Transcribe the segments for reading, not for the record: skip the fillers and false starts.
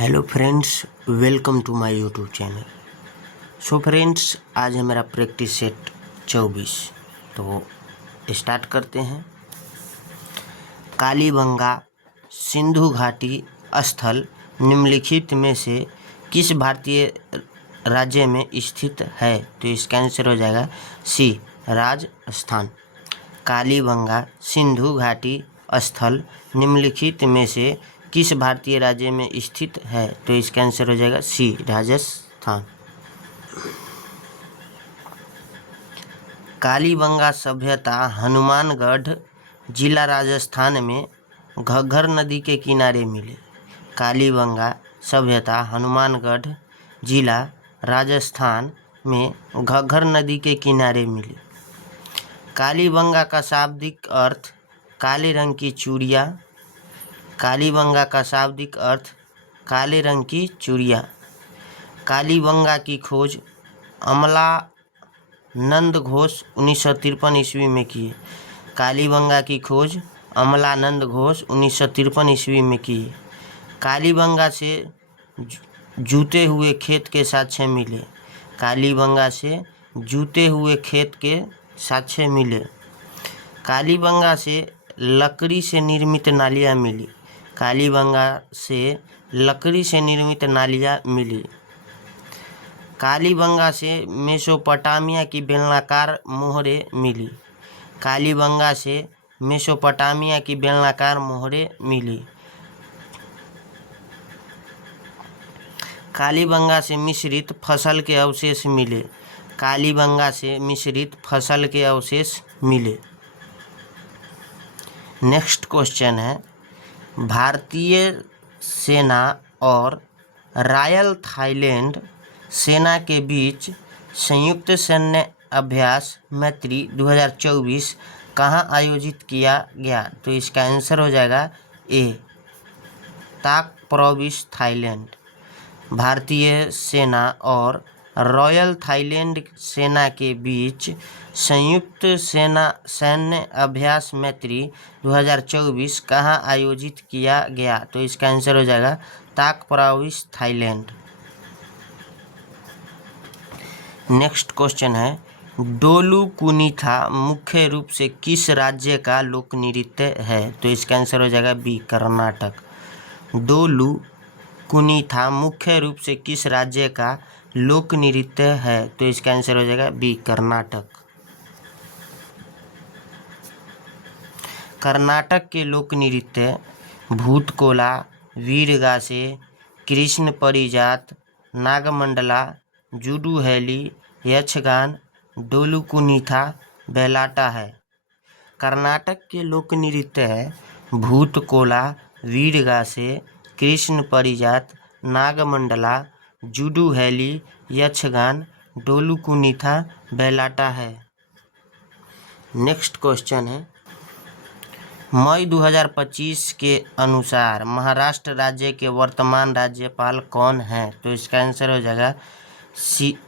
Hello friends, welcome to my YouTube channel. So friends, आज है मेरा प्रैक्टिस सेट 24। तो स्टार्ट करते हैं। कालीबंगा सिंधु घाटी स्थल निम्नलिखित में से किस भारतीय राज्य में स्थित है? तो इसका आंसर हो जाएगा सी, राजस्थान। कालीबंगा सिंधु घाटी स्थल निम्नलिखित में से किस भारतीय राज्य में स्थित है? तो इसका आंसर हो जाएगा सी, राजस्थान। कालीबंगा सभ्यता हनुमानगढ़ जिला राजस्थान में घग्गर नदी के किनारे मिली। कालीबंगा सभ्यता हनुमानगढ़ जिला राजस्थान में घग्गर नदी के किनारे मिली। कालीबंगा का शाब्दिक अर्थ काले रंग की चूड़ियाँ। कालीबंगा का शाब्दिक अर्थ काले रंग की चूड़ियाँ। कालीबंगा की खोज अमलानंद घोष 1953 ईस्वी में की। कालीबंगा की खोज अमलानंद घोष 1953 ईस्वी में की। कालीबंगा से जूते हुए खेत के साक्ष्य मिले। कालीबंगा से जूते हुए खेत के साक्ष्य मिले। कालीबंगा से लकड़ी से निर्मित नालियाँ मिली। कालीबंगा से लकड़ी से निर्मित नालियाँ मिली। कालीबंगा से मेसोपोटामिया की बेलनाकार मोहरें मिली। कालीबंगा से मेसोपोटामिया की बेलनाकार मोहरें मिली। कालीबंगा से मिश्रित फसल के अवशेष मिले। कालीबंगा से मिश्रित फसल के अवशेष मिले। नेक्स्ट क्वेश्चन है, भारतीय सेना और रॉयल थाईलैंड सेना के बीच संयुक्त सैन्य अभ्यास मैत्री 2024 कहाँ आयोजित किया गया? तो इसका आंसर हो जाएगा ए, ताक प्रोविंस, थाईलैंड। भारतीय सेना और रॉयल थाईलैंड सेना के बीच संयुक्त सैन्य अभ्यास मैत्री 2024 कहाँ आयोजित किया गया? तो इसका आंसर हो जाएगा ताक प्रोविंस, थाईलैंड। नेक्स्ट क्वेश्चन है, डोलू कुनीथा मुख्य रूप से किस राज्य का लोक नृत्य है? तो इसका आंसर हो जाएगा बी, कर्नाटक। डोलू कुनीथा मुख्य रूप से किस राज्य का लोक नृत्य है? तो इसका आंसर हो जाएगा बी, कर्नाटक। कर्नाटक के लोक नृत्य भूतकोला, वीरगासे, कृष्ण परिजात, नागमंडला, जुडू हैली, यक्षगान, डोलू कुनीथा, बेलाटा है। कर्नाटक के लोक नृत्य है भूतकोला, वीरगासे, कृष्ण परिजात, नागमंडला, जुडू हैली, यक्षगान, डोलू कुनीथा, बेलाटा है। नेक्स्ट क्वेश्चन है, मई 2025 के अनुसार महाराष्ट्र राज्य के वर्तमान राज्यपाल कौन हैं? तो इसका आंसर हो जाएगा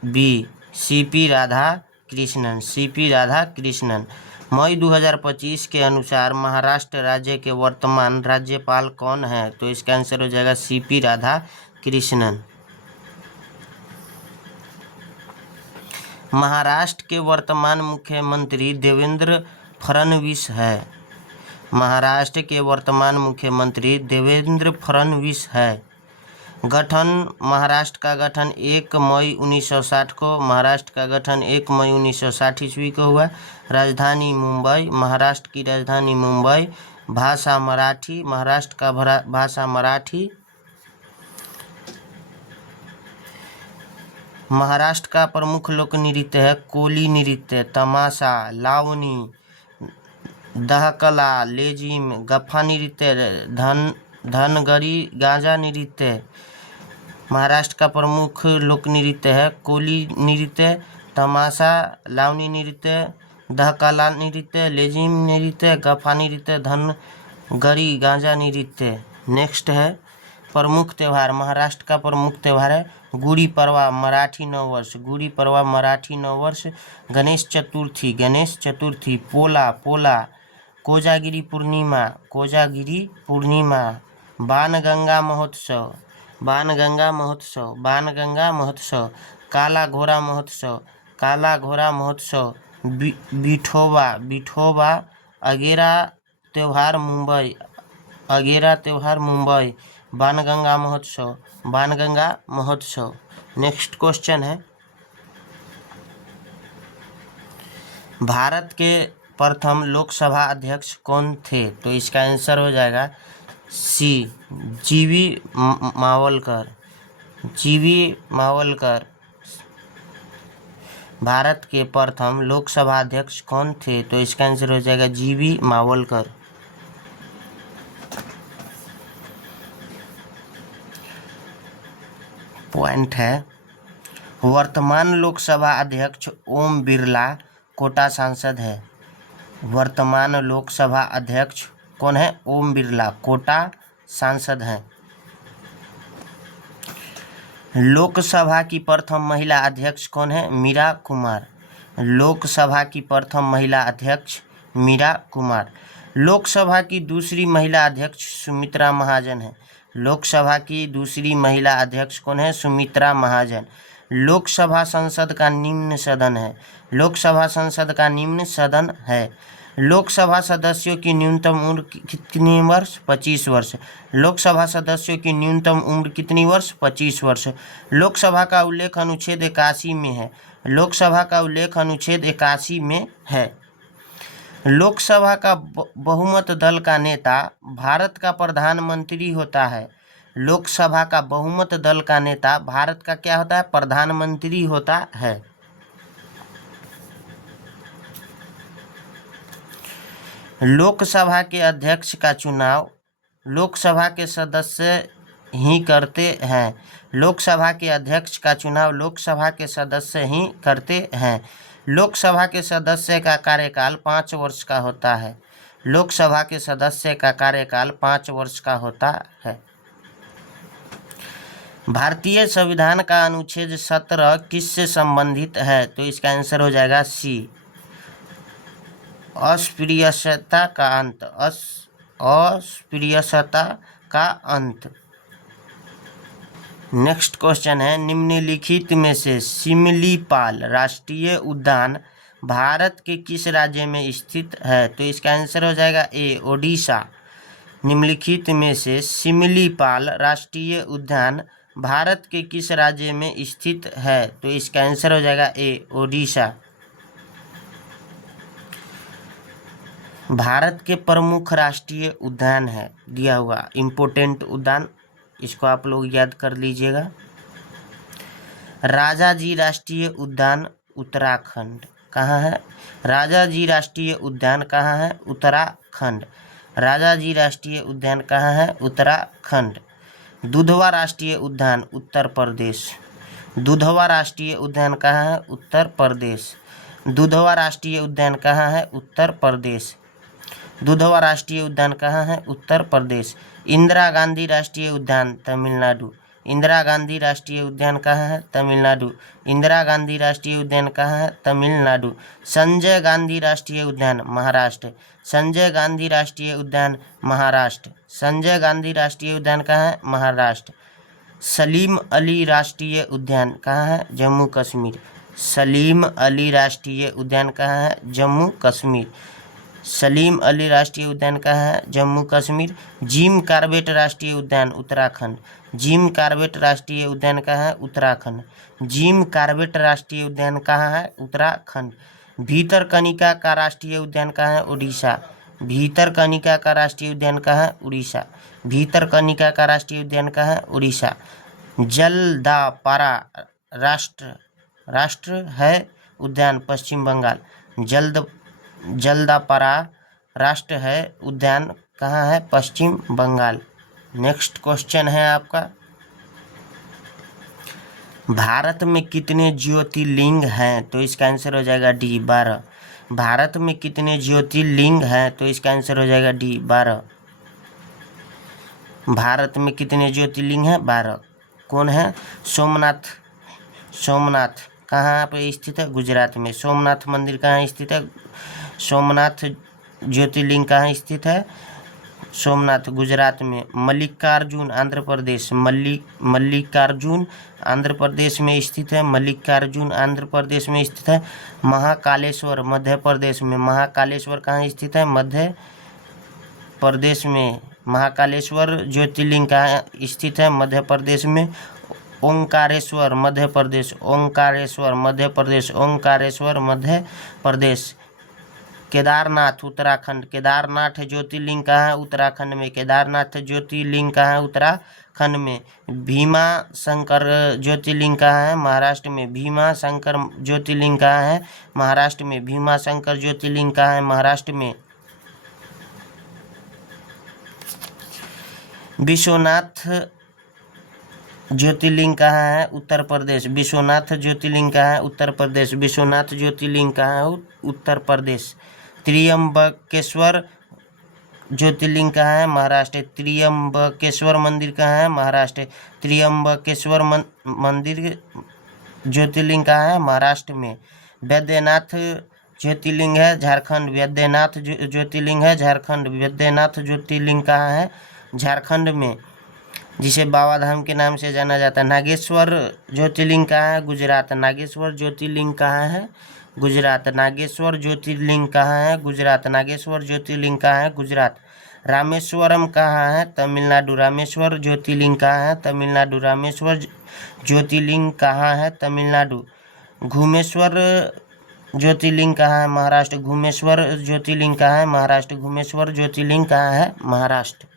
B, C P Radhakrishnan. C P Radhakrishnan. मई 2025 के अनुसार महाराष्ट्र राज्य के वर्तमान राज्यपाल कौन हैं? तो इसका आंसर हो जाएगा सीपी राधाकृष्णन। महाराष्ट्र के वर्तमान मुख्यमंत्री देवेंद्र फडणवीस है। महाराष्ट्र के वर्तमान मुख्यमंत्री देवेंद्र फडणवीस है। गठन महाराष्ट्र का गठन 1 मई 1960 को महाराष्ट्र का गठन 1 मई 1960 ईस्वी को हुआ। राजधानी मुंबई, महाराष्ट्र की राजधानी मुंबई। भाषा मराठी, महाराष्ट्र का भाषा मराठी। महाराष्ट्र का प्रमुख लोक नृत्य है कोली नृत्य, तमाशा, लावनी, दहकला, लेजिम, गफ्फा नृत्य, धनगरी, गांजा नृत्य। महाराष्ट्र का प्रमुख लोक नृत्य है कोली नृत्य, तमाशा, लावनी नृत्य, दहकला नृत्य, लेजिम नृत्य, गफ्फा नृत्य, धनगरी, गांजा नृत्य। नेक्स्ट है प्रमुख त्यौहार। महाराष्ट्र का प्रमुख त्यौहार है गुड़ी पड़वा, मराठी नववर्ष। गुड़ी पड़वा, मराठी नववर्ष। गणेश चतुर्थी, पोला, कोजागिरी पूर्णिमा, बाणगंगा महोत्सव, बाणगंगा महोत्सव, बाणगंगा महोत्सव। काला घोड़ा महोत्सव, काला घोड़ा महोत्सव। विठोबा, विठोबा अगेरा त्यौहार मुंबई, अगेरा त्यौहार मुंबई। बाणगंगा महोत्सव, बाणगंगा महोत्सव। नेक्स्ट क्वेश्चन है, भारत के प्रथम लोकसभा अध्यक्ष कौन थे? तो इसका आंसर हो जाएगा सी, जीवी मावलकर, जीवी मावलकर। भारत के प्रथम लोकसभा अध्यक्ष कौन थे? तो इसका आंसर हो जाएगा जीवी मावलकर। पॉइंट है, वर्तमान लोकसभा अध्यक्ष ओम बिरला कोटा सांसद है। वर्तमान लोकसभा अध्यक्ष कौन है? ओम बिरला, कोटा सांसद हैं। लोकसभा की प्रथम महिला अध्यक्ष कौन है? मीरा कुमार। लोकसभा की प्रथम महिला अध्यक्ष मीरा कुमार। लोकसभा की दूसरी महिला अध्यक्ष सुमित्रा महाजन है। लोकसभा की दूसरी महिला अध्यक्ष कौन है? सुमित्रा महाजन। लोकसभा संसद का निम्न सदन है। लोकसभा संसद का निम्न सदन है। लोकसभा सदस्यों की न्यूनतम उम्र कितनी वर्ष? 25 वर्ष। लोकसभा सदस्यों की न्यूनतम उम्र कितनी वर्ष? 25 वर्ष। लोकसभा का उल्लेख अनुच्छेद 81 में है। लोकसभा का उल्लेख अनुच्छेद 81 में है। लोकसभा का बहुमत दल का नेता भारत का प्रधानमंत्री होता है। लोकसभा का बहुमत दल का नेता भारत का क्या होता है? प्रधानमंत्री होता है। लोकसभा के अध्यक्ष का चुनाव लोकसभा के सदस्य ही करते हैं। लोकसभा के अध्यक्ष का चुनाव लोकसभा के सदस्य ही करते हैं। लोकसभा के सदस्य का कार्यकाल 5 वर्ष का होता है। लोकसभा के सदस्य का कार्यकाल 5 वर्ष का होता है। भारतीय संविधान का अनुच्छेद 17 किससे संबंधित है? तो इसका आंसर हो जाएगा सी, अस्पृश्यता का अंत, अस्पृश्यता का अंत। नेक्स्ट क्वेश्चन है, निम्नलिखित में से सिमलीपाल राष्ट्रीय उद्यान भारत के किस राज्य में स्थित है? तो इसका आंसर हो जाएगा ए, ओडिशा। निम्नलिखित में से सिमलीपाल राष्ट्रीय उद्यान भारत के किस राज्य में स्थित है? तो इसका आंसर हो जाएगा ए, ओडिशा। भारत के प्रमुख राष्ट्रीय उद्यान है दिया हुआ, इम्पोर्टेंट उद्यान, इसको आप लोग याद कर लीजिएगा। राजाजी राष्ट्रीय उद्यान उत्तराखंड कहाँ है? राजाजी राष्ट्रीय उद्यान कहाँ है? उत्तराखंड। राजाजी राष्ट्रीय उद्यान कहाँ है? उत्तराखंड। दुधवा राष्ट्रीय उद्यान उत्तर प्रदेश। दुधवा राष्ट्रीय उद्यान कहाँ है? उत्तर प्रदेश। दुधवा राष्ट्रीय उद्यान कहाँ है? उत्तर प्रदेश। दुधवा राष्ट्रीय उद्यान कहाँ है? उत्तर प्रदेश। इंदिरा गांधी राष्ट्रीय उद्यान तमिलनाडु। इंदिरा गांधी राष्ट्रीय उद्यान कहाँ है? तमिलनाडु। इंदिरा गांधी राष्ट्रीय उद्यान कहाँ है? तमिलनाडु। संजय गांधी राष्ट्रीय उद्यान महाराष्ट्र। संजय गांधी राष्ट्रीय उद्यान महाराष्ट्र। संजय गांधी राष्ट्रीय उद्यान कहाँ है? महाराष्ट्र। सलीम अली राष्ट्रीय उद्यान कहाँ है? जम्मू कश्मीर। सलीम अली राष्ट्रीय उद्यान कहाँ है? जम्मू कश्मीर। सलीम अली राष्ट्रीय उद्यान कहाँ है? जम्मू कश्मीर। जिम कॉर्बेट राष्ट्रीय उद्यान उत्तराखंड। जिम कॉर्बेट राष्ट्रीय उद्यान कहाँ है? उत्तराखंड। जिम कॉर्बेट राष्ट्रीय उद्यान कहाँ है? उत्तराखंड। भीतरकनिका का राष्ट्रीय उद्यान कहाँ है? उड़ीसा। भीतरकनिका का राष्ट्रीय उद्यान कहाँ है? उड़ीसा। भीतरकनिका का राष्ट्रीय उद्यान कहाँ है? उड़ीसा। जलदापारा राष्ट्र है उद्यान पश्चिम बंगाल। जलदापारा राष्ट्र है उद्यान कहाँ है? पश्चिम बंगाल। नेक्स्ट क्वेश्चन है आपका, भारत में कितने ज्योतिर्लिंग हैं? तो इसका आंसर हो जाएगा डी, 12। भारत में कितने ज्योतिर्लिंग हैं? तो इसका आंसर हो जाएगा डी, 12। भारत में कितने ज्योतिर्लिंग हैं? 12। कौन है? सोमनाथ। सोमनाथ कहाँ पे स्थित है? गुजरात में। सोमनाथ मंदिर कहाँ स्थित है? सोमनाथ ज्योतिर्लिंग कहाँ स्थित है? सोमनाथ गुजरात में। मल्लिकार्जुन आंध्र प्रदेश, मल्लिकार्जुन आंध्र प्रदेश में स्थित है। मल्लिकार्जुन आंध्र प्रदेश में स्थित है। महाकालेश्वर मध्य प्रदेश में। महाकालेश्वर कहाँ स्थित है? मध्य प्रदेश में। महाकालेश्वर ज्योतिर्लिंग कहाँ स्थित है? मध्य प्रदेश में। ओंकारेश्वर मध्य प्रदेश, ओंकारेश्वर मध्य प्रदेश, ओंकारेश्वर मध्य प्रदेश। केदारनाथ उत्तराखंड, केदारनाथ ज्योतिर्लिंग कहाँ है? उत्तराखंड में। केदारनाथ ज्योतिर्लिंग कहाँ है? उत्तराखंड में। भीमा शंकर ज्योतिर्लिंग कहाँ है? महाराष्ट्र में। भीमा शंकर ज्योतिर्लिंग कहाँ है? महाराष्ट्र में। भीमा शंकर ज्योतिर्लिंग कहाँ है? महाराष्ट्र में। विश्वनाथ ज्योतिर्लिंग कहाँ है? उत्तर प्रदेश। विश्वनाथ ज्योतिर्लिंग कहाँ है? उत्तर प्रदेश। विश्वनाथ ज्योतिर्लिंग कहाँ है? उत्तर प्रदेश। त्र्यंबकेश्वर ज्योतिर्लिंग कहाँ है? महाराष्ट्र। त्र्यंबकेश्वर मंदिर कहाँ है? महाराष्ट्र। त्र्यंबकेश्वर मंदिर ज्योतिर्लिंग कहाँ है? महाराष्ट्र में। वैद्यनाथ ज्योतिर्लिंग है झारखंड। वैद्यनाथ ज्योतिर्लिंग है झारखंड। वैद्यनाथ ज्योतिर्लिंग कहाँ है? झारखंड में, जिसे बाबा धाम के नाम से जाना जाता है। नागेश्वर ज्योतिर्लिंग कहाँ है? गुजरात। नागेश्वर ज्योतिर्लिंग कहाँ है? गुजरात। नागेश्वर ज्योतिर्लिंग कहाँ है? गुजरात। नागेश्वर ज्योतिर्लिंग कहाँ है? गुजरात। रामेश्वरम कहाँ है? तमिलनाडु। रामेश्वर ज्योतिर्लिंग कहाँ है? तमिलनाडु। रामेश्वर ज्योतिर्लिंग कहाँ है? तमिलनाडु। घुमेश्वर ज्योतिर्लिंग कहाँ है? महाराष्ट्र। घुमेश्वर ज्योतिर्लिंग कहाँ है? महाराष्ट्र। घुमेश्वर ज्योतिर्लिंग कहाँ है? महाराष्ट्र।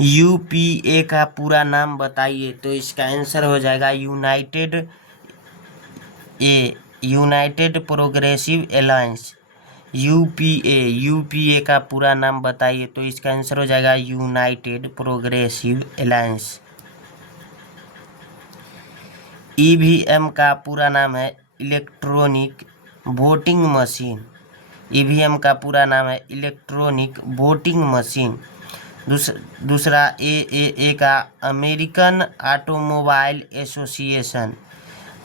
यूपीए का पूरा नाम बताइए, तो इसका आंसर हो जाएगा यूनाइटेड प्रोग्रेसिव अलायंस। यूपीए का पूरा नाम बताइए, तो इसका आंसर हो जाएगा यूनाइटेड प्रोग्रेसिव अलायंस। ईवीएम का पूरा नाम है इलेक्ट्रॉनिक वोटिंग मशीन। ईवीएम का पूरा नाम है इलेक्ट्रॉनिक वोटिंग मशीन। दूसरा ए का अमेरिकन ऑटोमोबाइल एसोसिएशन।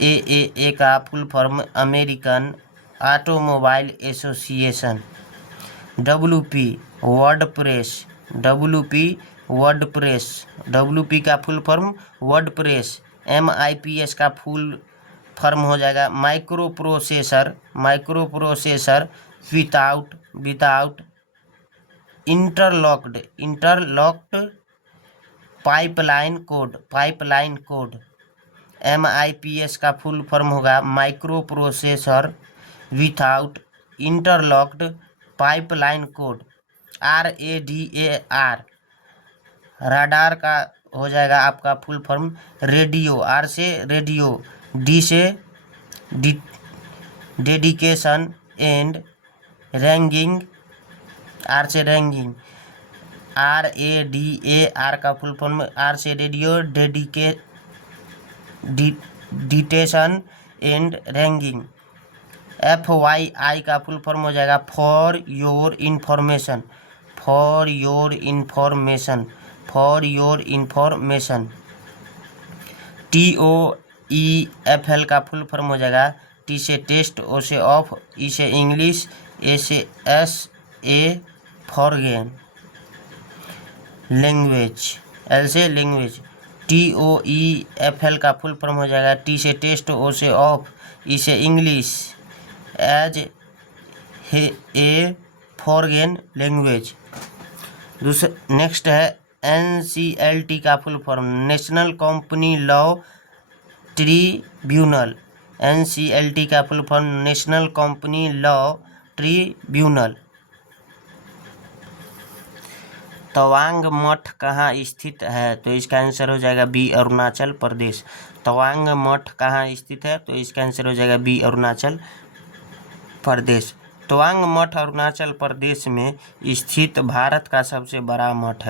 ए का full form American automobile association. WP WordPress. WP का फुल फॉर्म वर्डप्रेस। MIPS का फुल फॉर्म हो जाएगा micro processor without interlocked pipeline code. MIPS का फुल फॉर्म होगा micro processor without interlocked pipeline code. RADAR radar का हो जाएगा आपका फुल फॉर्म रेडियो। R से रेडियो, D से डेडिकेशन एंड रैंगिंग, R से रैंगिंग। RADAR का फुल फॉर्म R से radio, detection and ranging. FYI का फुल फॉर्म हो जाएगा फॉर योर इन्फॉर्मेशन। TOEFL का फुल फॉर्म हो जाएगा T से टेस्ट, O से ऑफ, E से इंग्लिश, A से फॉरगेन लैंग्वेज, L से लैंग्वेज। TOEFL का फुल फॉर्म हो जाएगा T से टेस्ट, O से ऑफ, E से English, as a foreign language. Next है NCLT का full form national company law tribunal. NCLT का full form national company law tribunal. Tawang मठ कहाँ स्थित है? तो इसका आंसर हो जाएगा B अरुणाचल प्रदेश। तवांग मठ कहाँ स्थित है? तो इसका आंसर हो जाएगा B अरुणाचल प्रदेश। तवांग मठ अरुणाचल प्रदेश में स्थित भारत का सबसे बड़ा मठ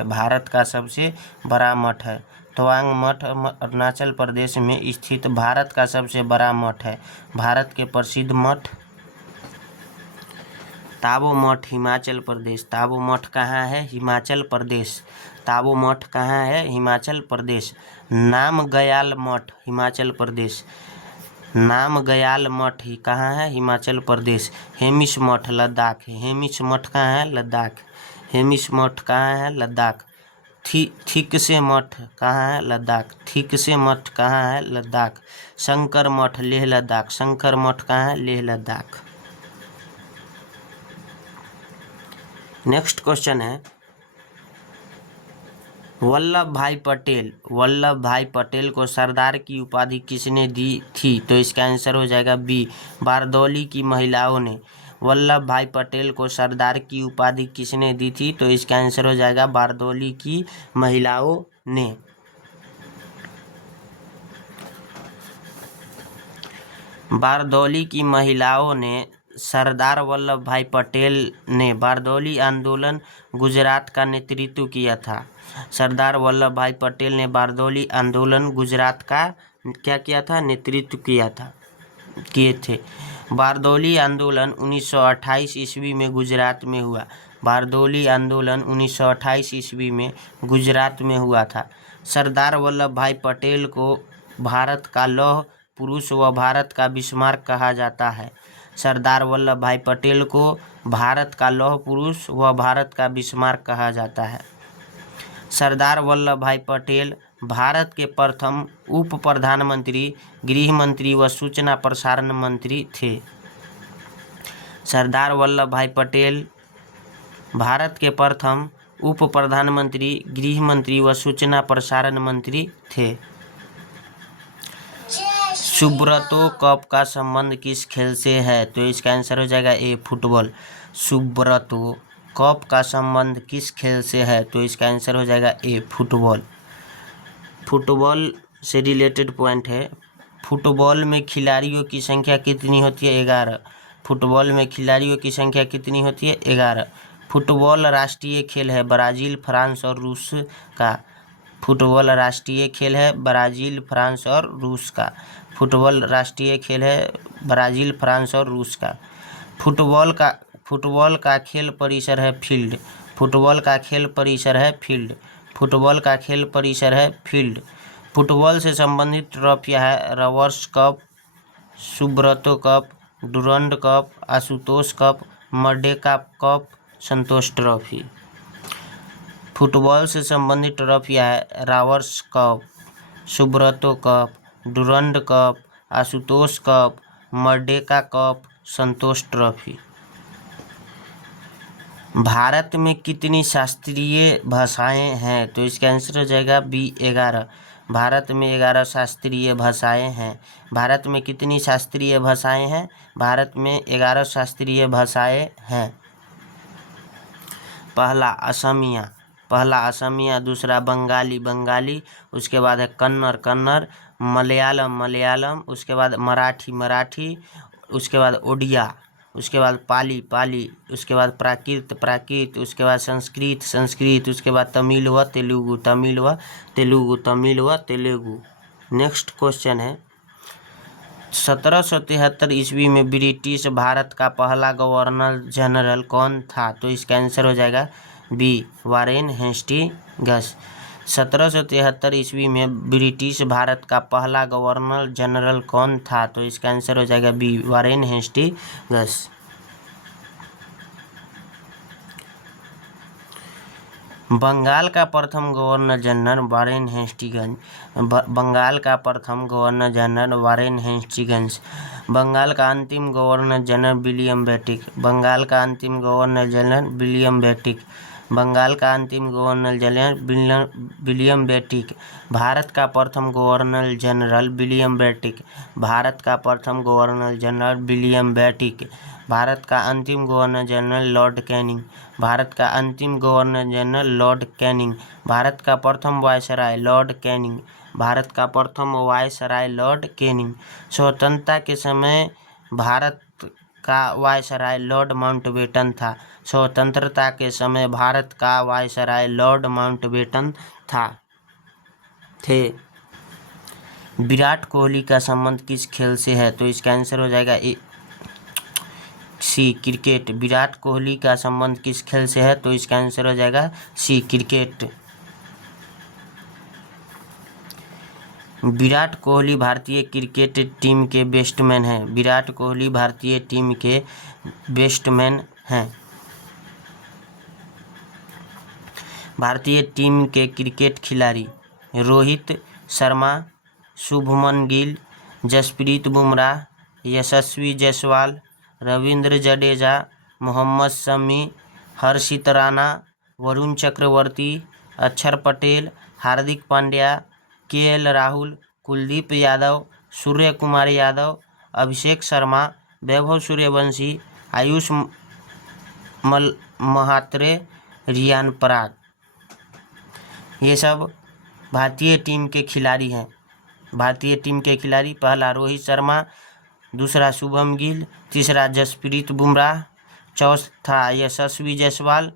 है। तवांग मठ अरुणाचल प्रदेश में स्थित भारत का सबसे बड़ा मठ है। भारत के प्रसिद्ध मठ ताबो मठ हिमाचल प्रदेश। ताबो मठ कहाँ है? हिमाचल प्रदेश। ताबो मठ कहाँ है? हिमाचल प्रदेश। नामग्याल मठ हिमाचल प्रदेश। नामग्याल मठ ही कहाँ है? हिमाचल प्रदेश। हेमिश मठ लद्दाख। हेमिश मठ कहाँ है? लद्दाख। हेमिस मठ कहाँ है? लद्दाख। थिक से मठ कहाँ है? लद्दाख। थिक से मठ कहाँ है? लद्दाख। शंकर मठ लेह लद्दाख। शंकर मठ कहाँ है? लेह लद्दाख। नेक्स्ट क्वेश्चन है, वल्लभ भाई पटेल को सरदार की उपाधि किसने दी थी? तो इसका आंसर हो जाएगा बी, बारदौली की महिलाओं ने। वल्लभ भाई पटेल को सरदार की उपाधि किसने दी थी? तो इसका आंसर हो जाएगा बारदौली की महिलाओं ने। बारदौली की महिलाओं ने सरदार वल्लभ भाई पटेल ने बारदौली आंदोलन गुजरात का नेतृत्व किया था। सरदार वल्लभ भाई पटेल ने बारदौली आंदोलन गुजरात का क्या किया था? नेतृत्व किए थे। बारदौली आंदोलन 1928 ईस्वी में गुजरात में हुआ। बारदौली आंदोलन 1928 ईस्वी में गुजरात में हुआ था। सरदार वल्लभ भाई पटेल को भारत का लौह पुरुष व भारत का बिस्मार्क कहा जाता है। सरदार वल्लभ भाई पटेल को भारत का लौह पुरुष व भारत का बिस्मार्क कहा जाता है। सरदार वल्लभ भाई पटेल भारत के प्रथम उप प्रधानमंत्री, गृह मंत्री व सूचना प्रसारण मंत्री थे। सरदार वल्लभ भाई पटेल भारत के प्रथम उप प्रधानमंत्री, गृह मंत्री व सूचना प्रसारण मंत्री थे। सुब्रतो कप का संबंध किस खेल से है? तो इसका आंसर हो जाएगा ए, फुटबॉल। सुब्रतो कप का संबंध किस खेल से है? तो इसका आंसर हो जाएगा ए, फुटबॉल। फुटबॉल से रिलेटेड पॉइंट है, फुटबॉल में खिलाड़ियों की संख्या कितनी होती है? 11। फुटबॉल में खिलाड़ियों की संख्या कितनी होती है? 11। फुटबॉल राष्ट्रीय खेल है ब्राज़ील, फ्रांस और रूस का। फुटबॉल राष्ट्रीय खेल है ब्राज़ील, फ्रांस और रूस का। फुटबॉल राष्ट्रीय खेल है ब्राज़ील, फ्रांस और रूस का। फुटबॉल का खेल परिसर है फील्ड। फुटबॉल का खेल परिसर है फील्ड। फुटबॉल का खेल परिसर है फील्ड। फुटबॉल से संबंधित ट्रॉफियाँ है Rovers cup, Subroto cup, Durand cup, Ashutosh cup, Merdeka cup, Santosh trophy. Football से संबंधित ट्रॉफियाँ है Rovers cup, Subroto cup, Durand cup, Ashutosh cup, Merdeka cup, Santosh trophy. Bharat में कितनी शास्त्रीय भाषाएं हैं? तो इसका आंसर हो जाएगा बी, 11। भारत में 11 शास्त्रीय भाषाएं हैं। भारत में कितनी शास्त्रीय भाषाएं हैं? भारत में 11 शास्त्रीय भाषाएं हैं। पहला असमिया, दूसरा बंगाली, उसके बाद है कन्नड़, मलयालम, उसके बाद मराठी, उसके बाद ओडिया, उसके बाद पाली, उसके बाद प्राकृत, उसके बाद संस्कृत, उसके बाद तमिल व तेलुगु। नेक्स्ट क्वेश्चन है, 1773 ईस्वी में ब्रिटिश भारत का पहला गवर्नर जनरल कौन था? तो इसका आंसर हो जाएगा बी, वारेन हेस्टिंग्स। 1773 ईस्वी में ब्रिटिश भारत का पहला गवर्नर जनरल कौन था? तो इसका आंसर हो जाएगा बी, वारेन हेस्टिंग्स। बंगाल का प्रथम governor general Warren Hastings. Bengal का प्रथम governor general Warren Hastings. Bengal का अंतिम governor general William Bentinck. Bengal का अंतिम governor general William Bentinck. Bengal का अंतिम governor general William Bentinck. Bharat का प्रथम governor general William Bentinck. Bharat का प्रथम governor general William Bentinck. Bharat का अंतिम governor general Lord Canning. Bharat का अंतिम governor general Lord Canning. Bharat का प्रथम वायसराय लॉर्ड कैनिंग। भारत का प्रथम वायसराय लॉर्ड कैनिंग। स्वतंत्रता के समय भारत का वायसराय लॉर्ड माउंटबेटन था। स्वतंत्रता के समय भारत का वायसराय लॉर्ड माउंटबेटन थे। विराट कोहली का संबंध किस खेल से है? तो इसका आंसर हो जाएगा सी, क्रिकेट। विराट कोहली का संबंध किस खेल से है? तो इसका आंसर हो जाएगा सी, क्रिकेट। विराट कोहली भारतीय क्रिकेट टीम के बैट्समैन हैं। विराट कोहली भारतीय टीम के बैट्समैन हैं। भारतीय टीम के क्रिकेट खिलाड़ी रोहित शर्मा, शुभमन गिल, जसप्रीत बुमराह, यशस्वी जायसवाल, रविंद्र जडेजा, मोहम्मद शमी, हर्षित राणा, वरुण चक्रवर्ती, अक्षर पटेल, हार्दिक पांड्या, केएल राहुल, कुलदीप यादव, सूर्य कुमार यादव, अभिषेक शर्मा, वैभव सूर्यवंशी, आयुष महात्रे, रियान पराग। ये सब भारतीय टीम के खिलाड़ी हैं। भारतीय टीम के खिलाड़ी पहला रोहित शर्मा, दूसरा शुभम गिल, तीसरा जसप्रीत बुमराह, चौथा यशस्वी जायसवाल,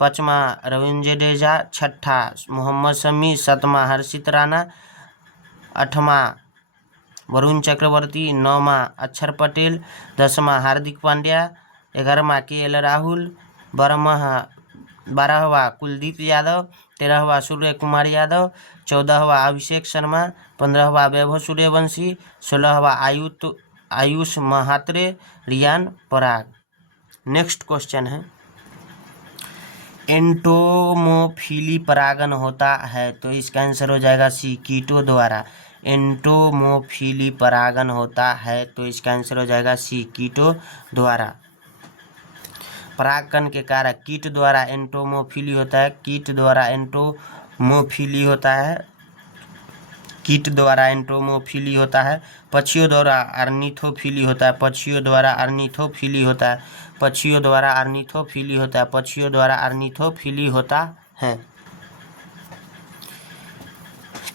पाँचवा रविंद्र जडेजा, छठा मोहम्मद शमी, सातवां हर्षित राणा, आठवां वरुण चक्रवर्ती, नौवां अक्षर Patel, 10वां Hardik Pandya, 11वां KL Rahul, 12वां Kuldeep Yadav, 13वां Surya Kumar Yadav, 14वां Abhishek Sharma, 15वां Vaibhav Suryavanshi, 16वां Ayush Mhatre, Riyan Parag. Next question है, एंटोमोफिली परागन होता है तो इसका आंसर हो जाएगा सी, कीटों द्वारा। एंटोमोफिली परागन होता है तो इसका आंसर हो जाएगा सी, कीटों द्वारा। परागकण के कारक कीट द्वारा एंटोमोफिली होता है, कीट द्वारा एंटोमोफिली होता है, कीट द्वारा एंटोमोफिली होता है। पक्षियों द्वारा ऑर्निथोफिली होता है, पक्षियों द्वारा ऑर्निथोफिली होता है, पक्षियों द्वारा ऑर्निथोफिली होता है, पक्षियों द्वारा ऑर्निथोफिली होता है।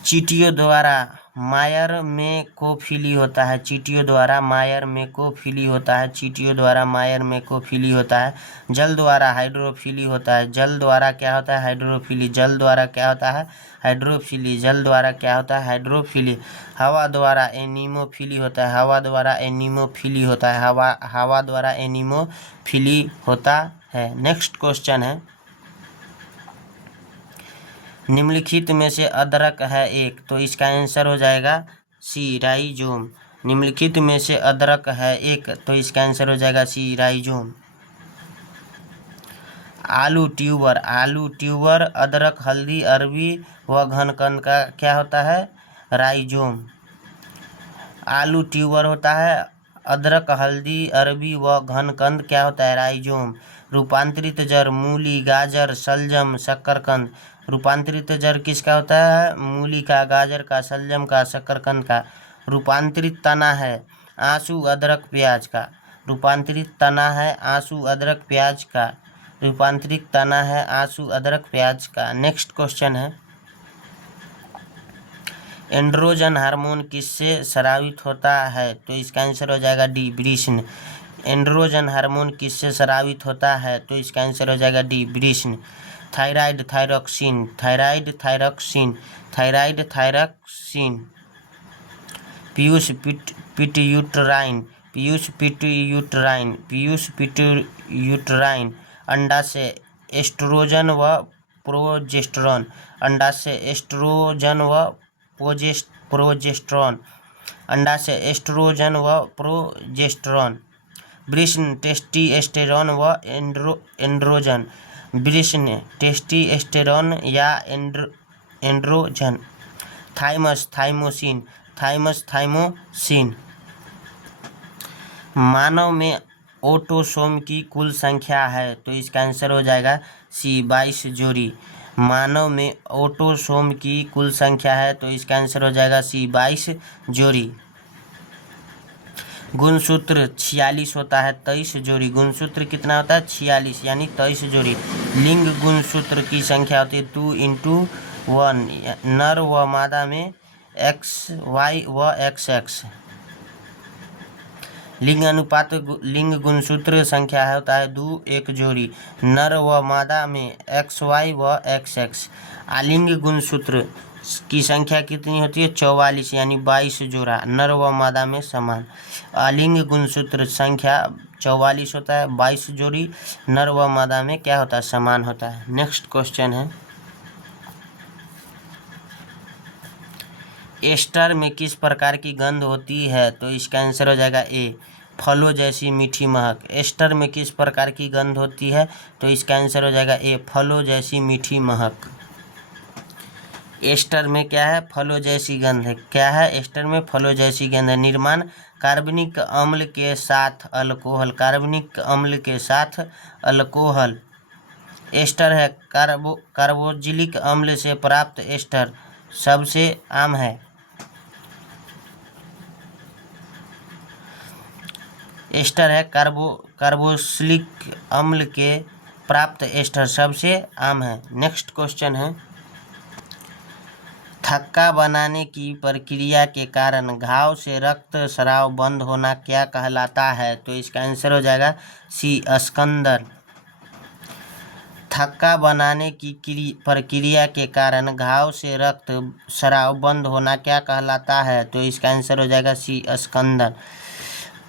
चींटियों द्वारा मायरमेकोफिली होता है, चींटियों द्वारा मायरमेकोफिली होता है, चींटियों द्वारा मायरमेकोफिली होता है। जल द्वारा हाइड्रोफिली होता है, जल द्वारा क्या होता है, हाइड्रोफिली, जल द्वारा क्या होता है, हाइड्रोफिली, जल द्वारा क्या होता है, हाइड्रोफिली। हवा द्वारा एनीमोफिली होता है, हवा द्वारा एनीमोफिली होता है, हवा द्वारा एनीमोफिली होता है। नेक्स्ट क्वेश्चन है, निम्नलिखित में से अदरक है एक तो इसका आंसर हो जाएगा सी, राइजोम। निम्नलिखित में से अदरक है एक तो इसका आंसर हो जाएगा सी, राइजोम। आलू ट्यूबर, अदरक, हल्दी, अरबी व घनकंद का क्या होता है, राइजोम। आलू ट्यूबर होता है, अदरक, हल्दी, अरबी व घनकंद क्या होता है, राइजोम। रूपांतरित जड़ मूली, गाजर, शलजम, शकरकंद। रूपांतरित जड़ किसका होता है, मूली का, गाजर का, शलजम का, शकरकंद का। रूपांतरित तना है आंसू, अदरक, प्याज का। रूपांतरित तना है आंसू, अदरक, प्याज का। रूपांतरित तना है आंसू, अदरक, प्याज का। नेक्स्ट क्वेश्चन है, एंड्रोजन हार्मोन किससे स्रावित होता है तो इसका आंसर हो जाएगा डी, वृषण। एंड्रोजन हार्मोन किससे स्रावित होता है तो इसका आंसर हो जाएगा डी, वृषण। Thyroid, thyroxine, thyroid, thyroxine, thyroid, thyroxine. पीयूष पिट्यूटराइन, पीयूष पिट्यूटराइन, पीयूष पिट्यूटराइन। अंडा से एस्ट्रोजन व प्रोजेस्टेरॉन, अंडा से एस्ट्रोजन व प्रोजेस्टेरॉन, अंडा से एस्ट्रोजन व प्रोजेस्टेरॉन। वृषण टेस्टोस्टेरोन व एंड्रोजन, वृषण टेस्टोस्टेरोन या androgen. Thymus, thymosin, thymus, thymosin. मानव में ऑटोसोम की कुल संख्या है तो इसका आंसर हो जाएगा सी, 22 जोड़ी। मानव में ऑटोसोम की कुल संख्या है तो इसका आंसर हो जाएगा सी, 22 जोड़ी। गुणसूत्र 46 होता है, 23 जोड़ी। गुणसूत्र कितना होता है, 46 यानी 23 जोड़ी। लिंग गुणसूत्र की संख्या होती है 2 × 1, नर व मादा में XY व XX। लिंग अनुपात लिंग गुणसूत्र संख्या होता है 2 1 जोड़ी, नर व मादा में XY व XX। आलिंग गुणसूत्र की संख्या कितनी होती है, 44 यानी 22 जोड़ा, नर व मादा में समान। आलिंग गुणसूत्र संख्या 44 होता है, 22 जोड़ी, नर व मादा में क्या होता है, समान होता है। नेक्स्ट क्वेश्चन है, एस्टर में किस प्रकार की गंध होती है तो इसका आंसर हो जाएगा ए, फलों जैसी मीठी महक। एस्टर में किस प्रकार की गंध होती है? तो इसका आंसर हो जाएगा ए, फलों जैसी मीठी महक। एस्टर में क्या है? फलों जैसी गंध है। क्या है एस्टर में? फलों जैसी गंध है। निर्माण कार्बनिक अम्ल के साथ अल्कोहल। कार्बनिक अम्ल के साथ अल्कोहल एस्टर है। कार्बोक्जिलिक अम्ल से प्राप्त एस्टर सबसे आम है। एस्टर है कार्बोक्सिलिक अम्ल के प्राप्त एस्टर सबसे आम है। नेक्स्ट क्वेश्चन है, थक्का बनाने की प्रक्रिया के कारण घाव से रक्त स्राव बंद होना क्या कहलाता है? तो इसका आंसर हो जाएगा सी, स्कंदन। थक्का बनाने की प्रक्रिया के कारण घाव से रक्त स्राव बंद होना क्या कहलाता है? तो इसका आंसर हो जाएगा सी, स्कंदन।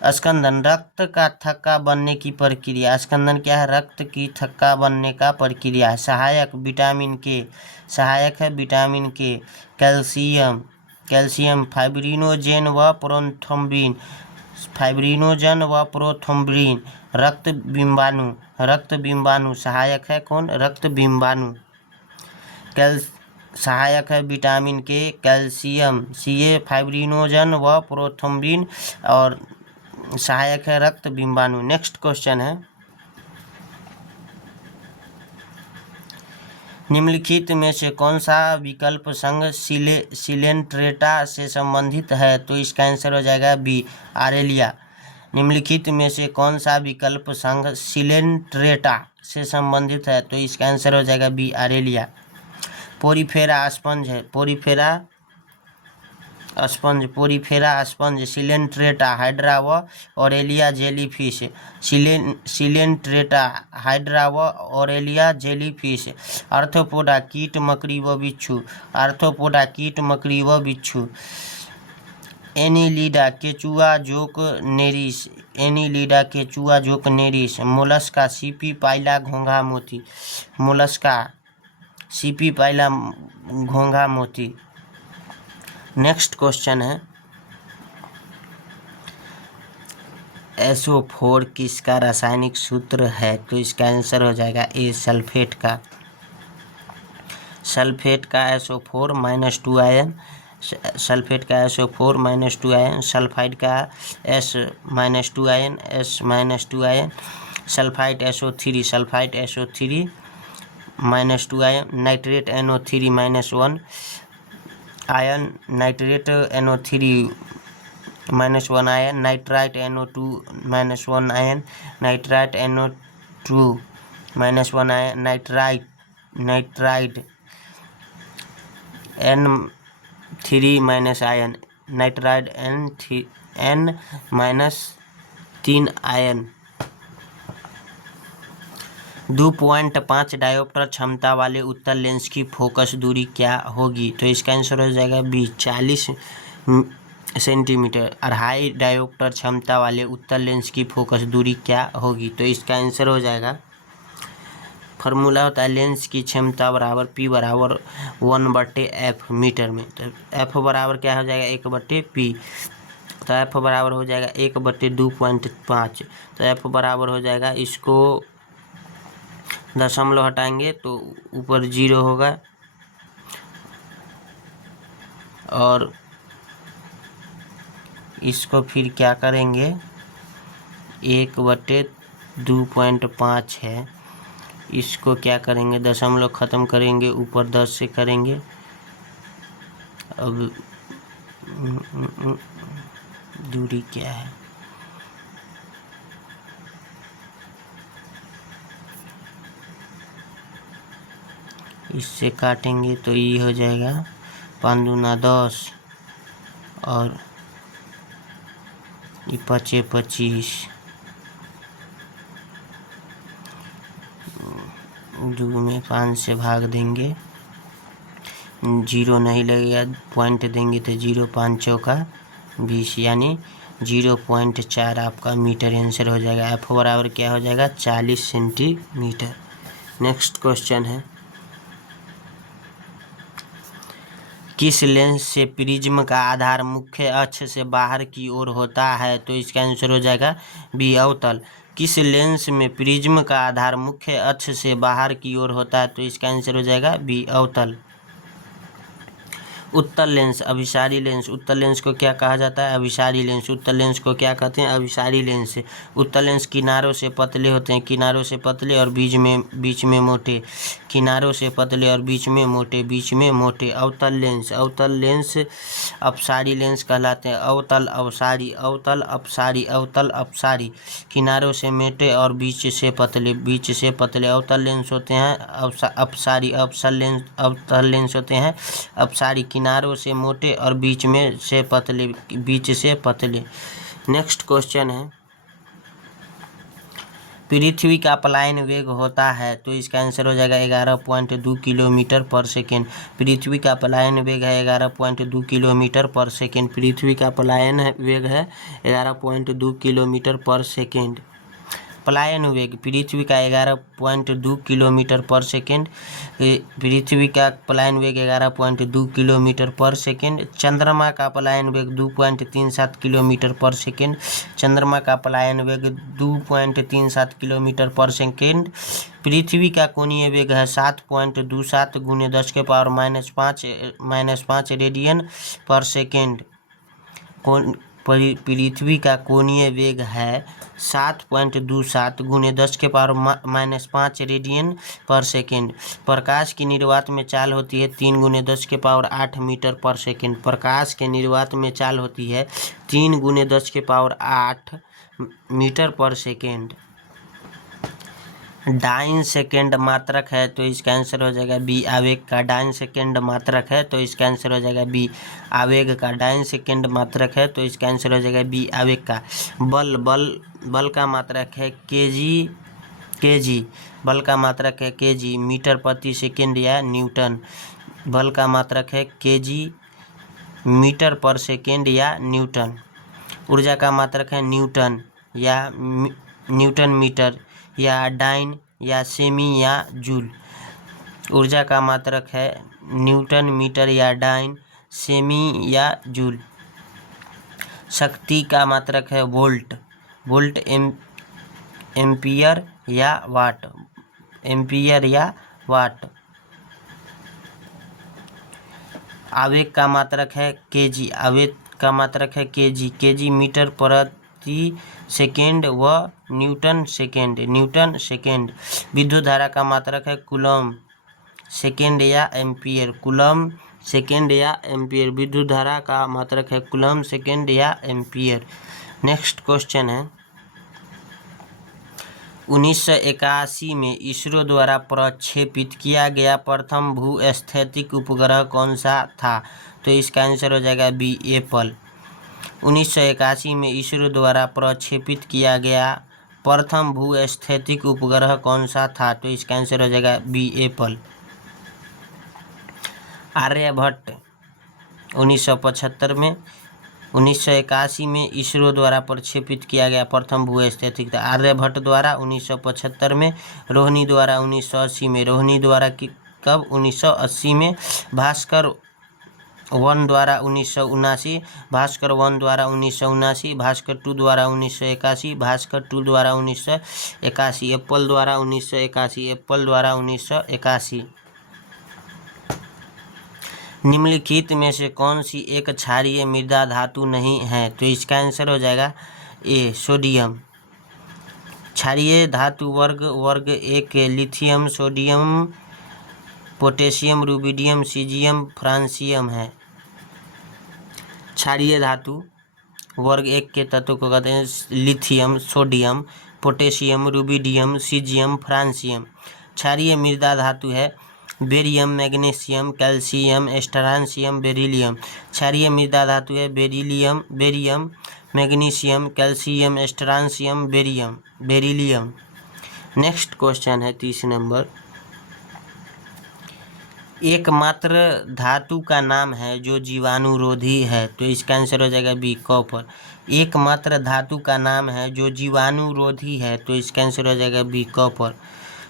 स्कंदन रक्त का थक्का बनने की प्रक्रिया। स्कंदन क्या है? रक्त की थक्का बनने का प्रक्रिया। सहायक विटामिन के, सहायक है विटामिन के। कैल्शियम फाइब्रिनोजेन व प्रोथ्रोम्बिन, फाइब्रिनोजन व प्रोथ्रोम्बिन। रक्त बिंबाणु सहायक है कौन? रक्त बिंबाणु। सहायक है विटामिन के, कैल्शियम, सी, फाइब्रिनोजन व प्रोथ्रोम्बिन, और सहायक है रक्त बिंबाणु। नेक्स्ट क्वेश्चन है, निम्नलिखित में से कौन सा विकल्प संघ सिलेंट्रेटा से संबंधित है? तो इसका आंसर हो जाएगा बी, आरेलिया। निम्नलिखित में से कौन सा विकल्प संघ सिलेंट्रेटा से संबंधित है? तो इसका आंसर हो जाएगा बी, आरेलिया। पोरीफेरा स्पंज है, पोरीफेरा स्पंज सिलेंट्रेटा हाइड्रा व ऑरेलिया जेलीफिश। सिलेंट्रेटा हाइड्रा व ऑरेलिया जेलीफिश। आर्थ्रोपोडा कीट मकड़ी व बिच्छू, आर्थ्रोपोडा कीट मकड़ी व बिच्छू। एनीलिडा केचुआ जोक नेरिस, एनीलिडा केचुआ जोक नेरिस। मोलस्का सीपी पाइला घोंघा मोती, मोलस्का सीपी पाइला घोंघा मोती। नेक्स्ट क्वेश्चन है, SO4 किसका रासायनिक सूत्र है? तो इसका आंसर हो जाएगा ए, सल्फेट का। सल्फेट का SO4 -2 आयन, सल्फेट का SO4 -2 आयन। सल्फाइड का S-2 ion, S-2 ion. Sulphide SO3, sulphide SO3 -2 ion. Nitrate NO3 -1 ion, nitrate NO3 -1 ion. Nitrite NO2 -1 ion, nitrite NO2 -1 ion. Nitride N3- ion, nitride N-3 ion. 2.5 dioptre क्षमता वाले उत्तल lens की focus दूरी क्या होगी? तो इसका आंसर हो जाएगा बी, 40 सेंटीमीटर। 2.5 डायोप्टर क्षमता वाले उत्तल लेंस की फोकस दूरी क्या होगी? तो इसका आंसर हो जाएगा, फार्मूला होता है लेंस की क्षमता बराबर P बराबर 1/f मीटर में। तो F बराबर क्या हो जाएगा? 1/P। तो F बराबर हो जाएगा 1/2.5। तो F बराबर हो जाएगा, इसको दशमलव हटाएंगे तो ऊपर 0 होगा, और इसको फिर क्या करेंगे, 1/2.5 है, इसको क्या करेंगे, दशमलव ख़त्म करेंगे, ऊपर 10 से करेंगे। अब दूरी क्या है, इससे काटेंगे तो ये हो जाएगा 5 दूना 10, और ये 5 25, 2 में 5 से भाग देंगे, 0 नहीं लगेगा, पॉइंट देंगे तो 0, 5 चौका 20, यानी 0.4 आपका मीटर आंसर हो जाएगा। F बराबर क्या हो जाएगा? 40 सेंटीमीटर। नेक्स्ट क्वेश्चन है, किस लेंस से प्रिज्म का आधार मुख्य अक्ष से बाहर की ओर होता है? तो इसका आंसर हो जाएगा बी अवतल। किस लेंस में प्रिज्म का आधार मुख्य अक्ष से बाहर की ओर होता है? तो इसका आंसर हो जाएगा बी अवतल। उत्तल लेंस, अभिसारी लेंस। उत्तल लेंस को क्या कहा जाता है? अभिसारी लेंस। उत्तल लेंस को क्या कहते हैं? अभिसारी लेंस। उत्तल लेंस किनारों से पतले होते हैं, किनारों से पतले और बीच में मोटे, किनारों से पतले और बीच में मोटे। अवतल लेंस, अवतल लेंस अपसारी लेंस कहलाते हैं। अवतल अपसारी, अवतल अपसारी, अवतल अपसारी। किनारों से मोटे और बीच से पतले अवतल लेंस होते हैं। अपसारी, अवतल लेंस होते हैं अपसारी, किनारों से मोटे और बीच से पतले। नेक्स्ट क्वेश्चन है, पृथ्वी का पलायन वेग होता है? तो इसका आंसर हो जाएगा 11.2 किलोमीटर पर सेकेंड। पृथ्वी का पलायन वेग है 11.2 किलोमीटर पर सेकेंड। पृथ्वी का पलायन वेग है 11.2 किलोमीटर पर सेकेंड। पलायन वेग पृथ्वी का 11.2 किलोमीटर पर सेकेंड। पृथ्वी का पलायन वेग 11.2 किलोमीटर पर सेकेंड। चंद्रमा का पलायन वेग 2.37 किलोमीटर पर सेकेंड। चंद्रमा का पलायन वेग 2.37 किलोमीटर पर सेकेंड। पृथ्वी का कोणीय वेग है 7.27 × 10⁻⁵ रेडियन पर सेकेंड। पृथ्वी का कोणीय वेग है 7.27 × 10⁻⁵ रेडियन पर सेकेंड। प्रकाश की निर्वात में चाल होती है 3 × 10⁸ मीटर पर सेकेंड। प्रकाश के निर्वात में चाल होती है 3 × 10⁸ मीटर पर सेकेंड। डाइन सेकेंड मात्रक है? तो इसका आंसर हो जाएगा बी आवेग का। डाइन सेकेंड मात्रक है तो इसका आंसर हो जाएगा बी आवेग का। डाइन सेकेंड मात्रक है तो इसका आंसर हो जाएगा बी आवेग का। बल का मात्रक है केजी। बल का मात्रक है केजी, मीटर प्रति सेकेंड या न्यूटन। बल का मात्रक है केजी, मीटर पर सेकेंड या न्यूटन। ऊर्जा का मात्रक है न्यूटन मीटर या डाइन या सेमी या जूल। ऊर्जा का मात्रक है न्यूटन मीटर या डाइन, सेमी या जूल। शक्ति का मात्रक है वोल्ट एम्पियर या वाट। आवेग का मात्रक है केजी। आवेग का मात्रक है केजी मीटर प्रति सेकेंड व न्यूटन सेकेंड। विद्युत धारा का मात्रक है कूलम सेकेंड या एम्पियर। विद्युत धारा का मात्रक है कूलम सेकेंड या एम्पियर। नेक्स्ट क्वेश्चन है, 1981 में इसरो द्वारा प्रक्षेपित किया गया प्रथम भूस्थैतिक उपग्रह कौन सा था? तो इसका आंसर हो जाएगा बी एप्पल। 1981 में इसरो द्वारा प्रक्षेपित किया गया प्रथम भूस्थैतिक उपग्रह कौन सा था? तो इसका आंसर हो जाएगा बी एप्पल। आर्यभट्ट 1975 में 1981 में इसरो द्वारा प्रक्षेपित किया गया प्रथम भूस्थैतिक था आर्यभट्ट द्वारा 1975 में। रोहिणी द्वारा 1980 में। रोहिणी द्वारा कब? 1980 में। भास्कर 1 द्वारा 1979, भास्कर 1 द्वारा 1979, भास्कर 2 द्वारा 1981, भास्कर 2 द्वारा 1981, एप्पल द्वारा 1981। निम्नलिखित में से कौन सी एक क्षारीय मृदा धातु नहीं है? तो इसका आंसर हो जाएगा ए सोडियम। क्षारीय धातु वर्ग 1 lithium, sodium, potassium, rubidium, caesium, francium है। क्षारीय धातु वर्ग 1 के तत्वों को कहते हैं lithium, sodium, potassium, rubidium, caesium, francium. क्षारीय मृदा धातु है बेरियम, मैग्नीशियम, कैल्शियम, स्ट्रांशियम, बेरिलियम। क्षारीय मृदा धातु है barium, magnesium, calcium, स्ट्रांशियम, beryllium. Next question है 30 नंबर, एकमात्र धातु का नाम है जो जीवाणुरोधी है? तो इसका आंसर हो जाएगा बी कॉपर। एकमात्र धातु का नाम है जो जीवाणुरोधी है? तो इसका आंसर हो जाएगा बी कॉपर।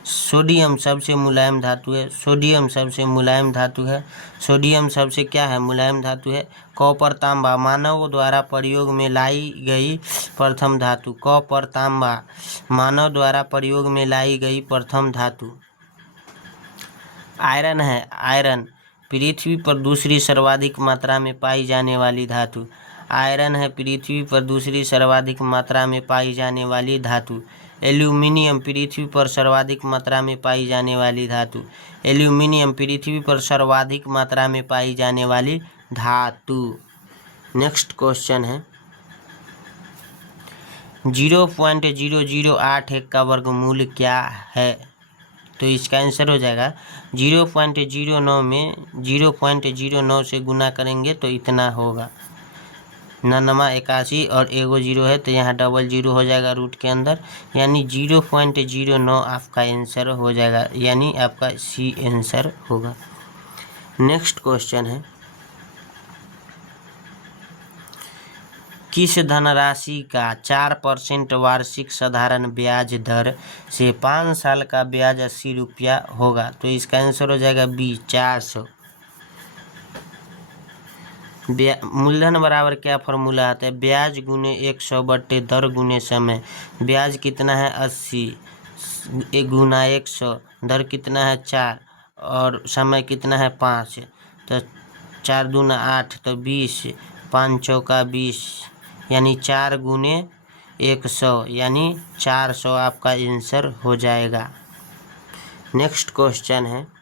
सोडियम सबसे मुलायम धातु है। सोडियम सबसे मुलायम धातु है। सोडियम सबसे क्या है? मुलायम धातु है। कॉपर तांबा मानव द्वारा प्रयोग में लाई गई प्रथम धातु। कॉपर तांबा मानव द्वारा प्रयोग में लाई गई प्रथम धातु। आयरन है। आयरन पृथ्वी पर दूसरी सर्वाधिक मात्रा में पाई जाने वाली धातु। आयरन है पृथ्वी पर दूसरी सर्वाधिक मात्रा में पाई जाने वाली धातु। एल्यूमिनियम पृथ्वी पर सर्वाधिक मात्रा में पाई जाने वाली धातु। एल्यूमिनियम पृथ्वी पर सर्वाधिक मात्रा में पाई जाने वाली धातु। नेक्स्ट क्वेश्चन है 0.0081 का वर्गमूल क्या है? तो इसका आंसर हो जाएगा 0.09 में 0.09 से गुना करेंगे तो इतना होगा। 81 और एगो जीरो है तो यहाँ डबल जीरो हो जाएगा रूट के अंदर, यानी 0.09 आपका आंसर हो जाएगा, यानी आपका सी आंसर होगा। नेक्स्ट क्वेश्चन है किस धनराशि का 4% वार्षिक साधारण ब्याज दर से 5 साल का ब्याज 80 रुपया होगा? तो इसका आंसर हो जाएगा बी 400। मूलधन बराबर क्या फॉर्मूला आता है? ब्याज गुने 100 बट्टे दर गुने समय। ब्याज कितना है 80 गुना 100, दर कितना है 4 और समय कितना है 5, तो 4 दूना 8 तो 20, 5 चौका 20, यानी 4 गुने 100 यानी 400 आपका आंसर हो जाएगा। नेक्स्ट क्वेश्चन है